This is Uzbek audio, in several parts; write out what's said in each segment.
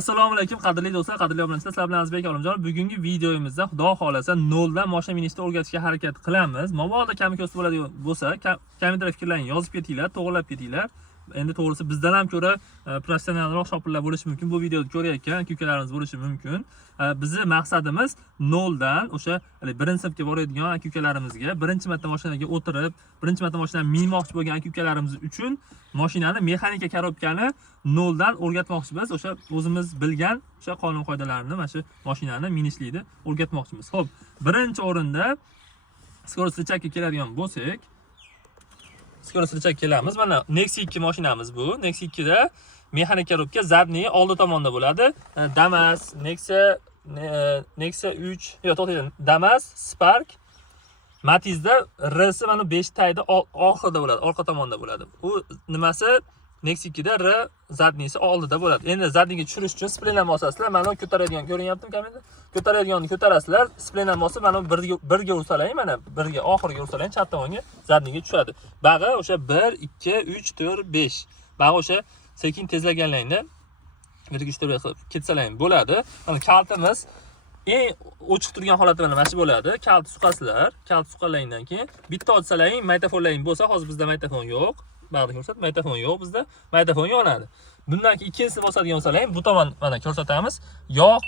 Assalomu alaykum qadrli do'stlar, qadrli obunachilar, sizlar bilan Azizbek Olimjon. Bugungi videomizda Xudo xolasa noldan mashina minishni o'rgatishga harakat qilamiz. Mabodo kamikost bo'ladigan bo'lsa, kommentar fikrlarini yozib ketinglar, to'g'rilab ketinglar. Endi to'g'risi bizdan ham ko'ra professionalroq shopirlar bo'lishi mumkin. Bu videoni ko'rayotgan aka-ukalarimiz bo'lishi mumkin. Bizning maqsadimiz noldan o'sha birinchi sinfga boradigan aka-ukalarimizga birinchi marta mashinaga o'tirib, birinchi marta mashinani minmoqchi bo'lgan aka-ukalarimiz uchun mashinani mexanika korobkani noldan o'rgatmoqchimiz. O'sha o'zimiz bilgan o'sha qonun qoidalarini mana shu mashinani minishlikni o'rgatmoqchimiz. Xo'p, birinchi o'rinda skorostichakka keladigan bo'lsak, skorostichakka kelamiz. Mana Nexia 2 mashinamiz bu. Nexia 2 da mexanik korobka zadniy oldi tomonda bo'ladi. Damas, Nexia 3, yo'q, to'xtang. Damas, Spark, Matizda R'si mana 5 tayda oxirida bo'ladi, orqa tomonda bo'ladi. Bu nimasi? Nexia 2 da R zadniysi oldida bo'ladi. Endi zadniyga tushirish uchun splendan bosasizlar. Mana ko'taradigan ko'rinyaptimi kamida? Ko'taradiganni ko'tarasizlar, splendan bosib mana birga ursalang, mana birga oxiriga ursalang, chap tomonga zadniyga tushadi. Bag'i o'sha 1 2 3 4 5. Bag'i o'sha sekin tezlaganlaringda 1 2 3 4 qilib ketsalang bo'ladi. Mana kaltimiz eng ochiq turgan holati mana shu bo'ladi. Kaltni suqasizlar. Kaltni suqqandan keyin bitta ochsalaring, maytafonlaring bo'lsa, hozir bizda maytafon yo'q. Bag'da ko'rsat, maytafon yo'q bizda. Maytafon yonadi. Bundan keyin ikkinchisini bosadigan bo'lsalaring, bu tomon mana ko'rsatamiz. Yoq,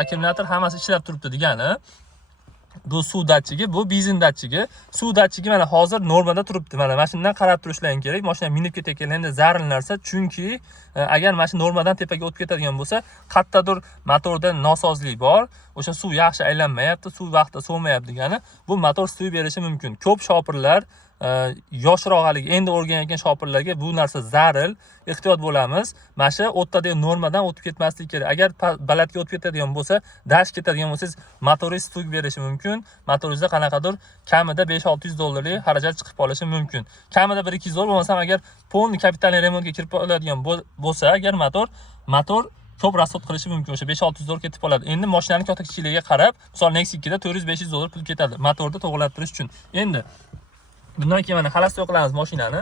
akkumulyator hammasi ishlab turibdi degani. Bu suv datchigi, bu benzin datchigi. Suv datchigi mana hozir normada turibdi. Mana mashinadan qarab turishlaring kerak. Mashina minib ketayotganda zarin narsa, chunki agar mashina normadan tepaga o'tib ketadigan bo'lsa, qayerdadir motorda nosozlik bor. O'sha suv yaxshi aylanmayapti, suv vaqtida so'mayapti degani. Bu motor suv berishi mumkin. Ko'p shopirlar yoshroq haligi endi o'rganayotgan shopirlarga bu narsa zaril, ehtiyot bo'lamiz. Mana shu o'tadigan normadan o'tib ketmasligi kerak. Agar balandga o'tib ketadigan bo'lsa, dash ketadigan bo'lsangiz, motoringiz sug berishi mumkin. Motoringizda qanaqadir kamida 5-600 dollarlik xarajat chiqib qolishi mumkin. Kamida 1-200 dollar bo'lmasa, agar polni kapitalniy remontga kirib oladigan bo'lsa, agar motor ko'p rasxod qilishi mumkin. O'sha 5-600 dollar ketib qoladi. Endi mashinaning katta kichikligiga qarab, misol Nexia 2 da 400-500 dollar pul ketadi motorni to'g'rilattirish uchun. Endi bundan keyin mana xalasga qilamiz mashinani.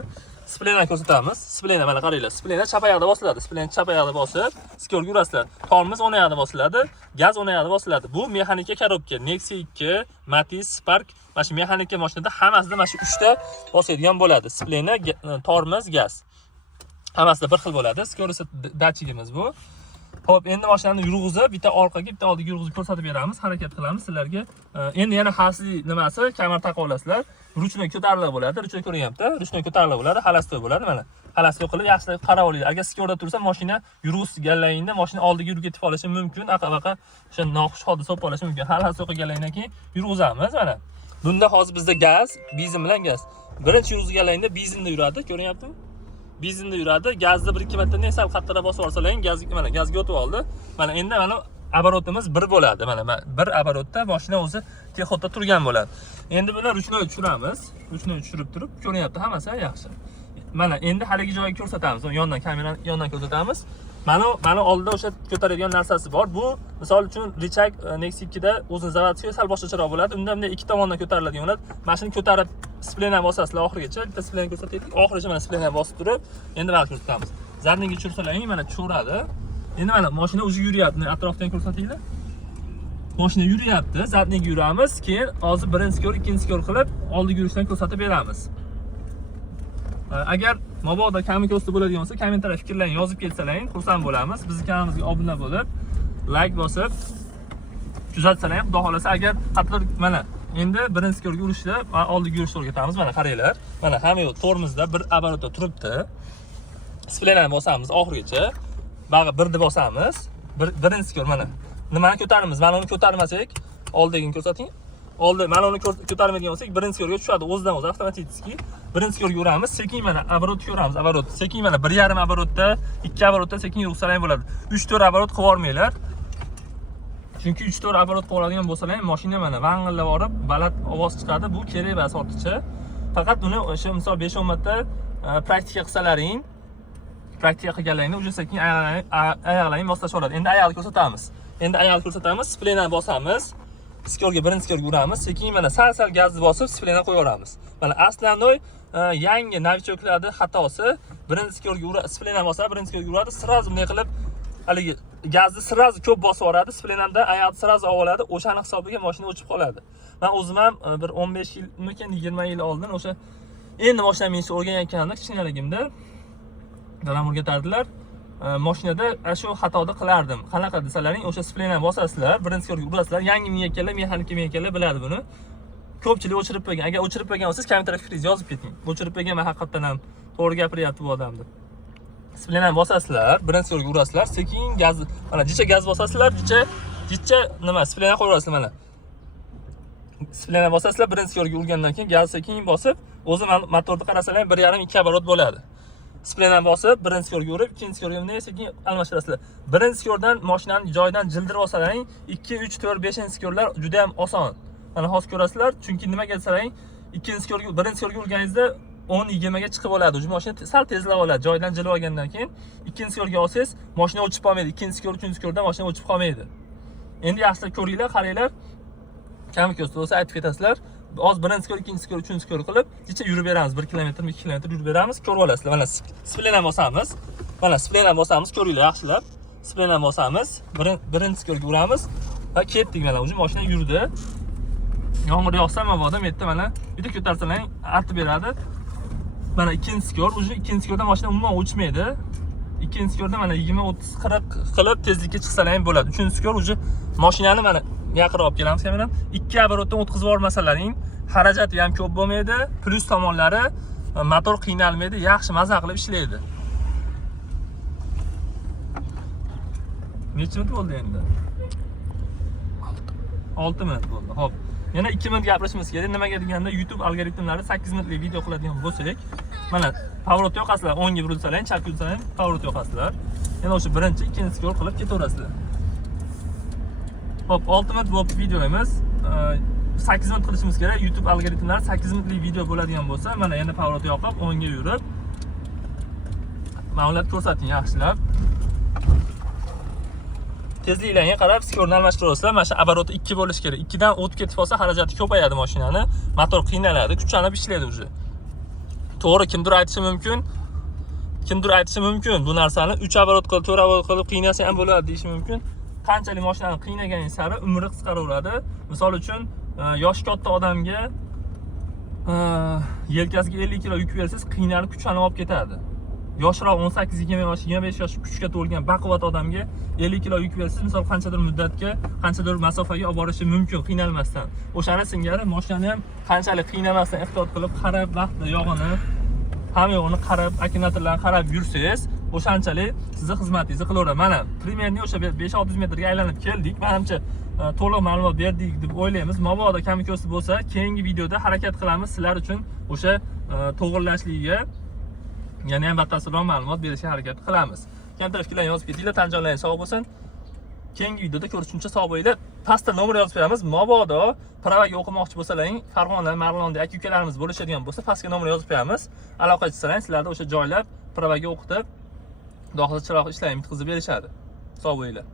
Splenani ko'rsatamiz. Splena mana qaranglar. Splena chap oyoqda bosiladi. Splena chap oyoqda bosib, skorga urasizlar. Tormoz o'ng oyoqda bosiladi, gaz o'ng oyoqda bosiladi. Bu mexanika korobka. Nexia 2, Matiz, Spark, mana shu mexanika mashinada hammasida mana shu 3 ta bosadigan bo'ladi. Splena, tormoz, gaz. Hammasida bir xil bo'ladi. Skorost datchigimiz bu. Xo'p, endi mashinani yurg'izib, bitta orqaga, bitta oldiga yurg'izib ko'rsatib beramiz, harakat qilamiz sizlarga. Endi yana xavfsizlik nimasi, kamar taqib olasizlar. Ruchnoy ko'tarilib bo'ladi, ruchnoy ko'ryapti. Ruchnoy ko'tarilib bo'ladi, xalastoy bo'ladi mana. Xalastoy qilib yaxshilab qarab olinglar. Agar skorda tursa, mashina yurg'izganlaringda mashina oldiga yurib ketib qolishi mumkin, aqa-baqa o'sha noxush hodisa bo'lib qolishi mumkin. Xalastoy qilganlaringdan keyin yurg'izamiz mana. Bunda hozir bizda gaz, benzin bilan gaz. Birinchi yurg'izganlaringda benzinda yuradi, ko'ryaptimi? Benzinda yuradi, gazni 1-2 martadan sal qattiqroq bosib olsalaring, gazga o'tib oldi. Mana endi mana оборотimiz 1 bo'ladi. Mana bir оборотda mashina o'zi texotda turgan bo'ladi. Endi buni ruchnoy tushiramiz. Ruchnoy tushirib turib, ko'ryapti, hammasi yaxshi. Mana endi haligi joyga ko'rsatamiz. Yondan kamerani yondan ko'rsatamiz. Mana oldida o'sha ko'taradigan narsasi bor. Bu misol uchun Richak Nexia 2 da o'zini zavodchiga sal boshqacharoq bo'ladi. Unda bunday ikki tomondan ko'tariladigan bo'ladi. Mashina ko'tarib splenani bosasizlar oxirigacha. Bitta splenani ko'rsataylik. Oxirigacha mana splenani bosib turib, endi mana ko'rsatamiz. Zadniga tushirsalang, mana tushaveradi. Endi mana mashina o'zi yuryapti. Atrofdan ko'rsatinglar. Mashina yuryapti, zadniga yuramiz. Keyin hozir birinchi skor, ikkinchi skor qilib, oldiga yurishdan ko'rsatib beramiz. Agar mabodo kamikosti bo'ladigan bo'lsa, kommentarga fikrlarini yozib ketsalaring, xursand bo'lamiz. Bizning kanalimizga obuna bo'lib, like bosib, kuzatsalang, xudo xolasa, agar qattiq mana endi birinchi skorga urishda oldiga yurishni o'rgatamiz. Mana qaranglar. Mana hamma yo'q tormozda bir оборотda turibdi. Splenani bosamiz oxirigacha. Bag'i 1ni bosamiz. Birinchi skor mana. Nimani ko'taramiz? Mana uni ko'tarmasak, oldagini ko'rsating. Mana uni ko'tarmaydigan bo'lsak, birinchi skorga tushadi o'zidan o'zi avtomatik. Birinchi skorga uramiz, sekin mana оборот ko'ramiz, оборот. Sekin mana 1,5 оборотda, 2 оборотda sekin yursalang bo'ladi. 3-4 оборот qilib olmanglar. Chunki 3-4 оборот qilib oladigan bo'lsalar, mashina mana vang'illab borib, baland ovoz chiqadi. Bu kerak emas ortiqcha. Faqat uni o'sha misol 5-10 marta praktika qilsalaring, praktika qilganlaringda o'sha sekin oyoqlaring moslashib oladi. Endi oyoqni ko'rsatamiz. Splenani bosamiz. Skorga birinchi skorga uramiz. Sekin mana sal gazni bosib, splena qo'yib yuboramiz. Mana aslannoy yangi novichoklarning xatosi birinchi skorga uradi, splena bosadi, birinchi skorga uradi, sразу bunday qilib haligi gazni sirazi ko'p bosib yuboradi, splenamda oyoqni sirazi oladi, o'shani hisobiga mashina o'chib qoladi. Men o'zim ham bir 15 yilmikan 20 yil oldin o'sha endi mashina minishni o'rganayotganimda kichkinaligimda dadam o'rgatardilar. Mashinada shu xatoni qilardim. Qanaqa desalaring, o'sha splenam bosasizlar, birinchi yo'lga urasizlar, yangi minayotganlar, mexaniklar biladi buni. Ko'pchilik o'chirib qo'ygan. Agar o'chirib qo'ygan bo'lsangiz, kommentar fikringizni yozib keting. O'chirib qo'ygan, men haqiqatan ham to'g'ri gapiryapti bu odam deb. Splenam bosasizlar, birinchi yo'lga urasizlar, sekin gaz, mana jicha gaz bosasizlar, jicha nima, splenam qo'yasizlar mana. Splenam bosasizlar, birinchi yo'lga urgandan keyin gaz sekin bosib, o'zi motorni qarasanglar 1,5-2 oborot bo'ladi. Splenam bosib, birinchi yo'lga urib, ikkinchi yo'lga bunday sekin almashtirasizlar. Birinchi yo'ldan mashinani joyidan jildirib olsalaring, 2, 3, 4, 5-yo'llar juda ham oson. Mana hozir ko'rasizlar, chunki nimaga desalaring, ikkinchi yo'lga, birinchi yo'lga urganingizda 10-20 ga chiqib oladi. O'sha mashina sal tezlab oladi. Joyidan jilib olgandan keyin ikkinchi yo'lga olsangiz, mashina o'chib qolmaydi. Ikkinchi yo'l, uchinchi yo'ldan mashina o'chib qolmaydi. Endi yaxshilab ko'ringlar, qaranglar. Kamiko'z bo'lsa aytib ketasizlar. Oz birinchi yo'l, ikkinchi yo'l, uchinchi yo'l qilib, jicha yurib beramiz. 1 kilometr, 2 kilometr yurib beramiz. Ko'rib olasizlar. Mana splenam bosamiz. Mana splenam bosamiz, ko'ringlar yaxshilab. Splenam bosamiz, birinchi yo'lga uramiz va ketdik mana. O'sha mashina yurdi. Yomg'ir yog'sa mabodo bu yerda mana bitta ko'tarsalang artib beradi. Mana ikkinchi yo'l, o'sha ikkinchi yo'lda mashina umuman o'chmaydi. Ikkinchi yo'lda mana 20, 30, 40 qilib tezlikka chiqsalang bo'ladi. Uchinchi yo'l o'sha mashinani mana yaqinroq olib kelamiz kameram. 2 oborotdan o'tkazib yubormasalaring, xarajati ham ko'p bo'lmaydi, plus tomonlari motor qiynalmaydi, yaxshi maza qilib ishlaydi. Necha minut bo'ldi endi? 6 minut bo'ldi. Xo'p. Yana 2 minut gapirishimiz kerak. Nimaga deganda YouTube algoritmlari 8 minutlik video qiladigan bo'lsak, mana pavrot yoqasizlar, o'ngga burilsalang, chapga burilsalang, pavrot yoqasizlar. Yana o'sha birinchi, ikkinchi yo'l qilib ketaverasizlar. Hop, 6 minut bo'lib videomiz. 8 minut qilishimiz kerak. YouTube algoritmlari 8 minutlik video bo'ladigan bo'lsa, mana yana pavrot yoqib, o'ngga yurib ma'lumot ko'rsating yaxshilab. Tezliklarga qarab skorni almashtirasizlar. Mana shu oboroti 2 bo'lish kerak. 2 dan o'tib ketib qolsa xarajati ko'payadi mashinani. Motor qiynaladi, kuchlanib ishlaydi o'zi. To'g'ri, kimdir aytishi mumkin. Bu narsani 3 oborot qilib, 4 oborot qilib qiynasa ham bo'ladi deyish mumkin. Qanchalik mashinani qiynaganingiz sari umri qisqaraveradi. Misol uchun, yoshi katta odamga yelkasiga 50 kilo yuk bersangiz, qiynalib kuchlanib olib ketadi. Yoshroq 18, 20 yosh, 25 yosh kuchga to'lgan baquvvat odamga 50 kilo yuk bersangiz, misol qanchadir muddatga, qanchadir masofaga olib borishi mumkin qiynalmasdan. O'shani singari mashinani ham qanchalik qiynamasdan ehtiyot qilib, qarab, vaqtida yog'ini, hamma yo'g'ini qarab, akkumulyatorlarni qarab yursangiz, o'shanchalik sizni xizmatingizni qilaveradi. Mana, primerni o'sha 5-600 metrga aylanib keldik. Menimcha to'liq ma'lumot berdik deb o'ylaymiz. Mabodo kamiko'z bo'lsa, keyingi videoda harakat qilamiz sizlar uchun o'sha to'g'rilashligiga yana ham batafsilroq ma'lumot berishga harakat qilamiz. Kamtar fikrlarni yozib ketinglar, tanjonlaringiz sog' bo'lsin. Keyingi videoda ko'rishguncha sog' bo'linglar. Pastda nomer yozib beramiz. Mabodo pravaga o'qimoqchi bo'lsalaring, Farg'ona, Marg'ilonda aka-ukalarimiz bo'lishadigan bo'lsa, pastga nomer yozib beramiz. Aloqa qilsalaring, sizlarni o'sha joylab pravaga o'qitib, dohil chiroq ishlarni bitkazib berishadi. Sog' bo'linglar.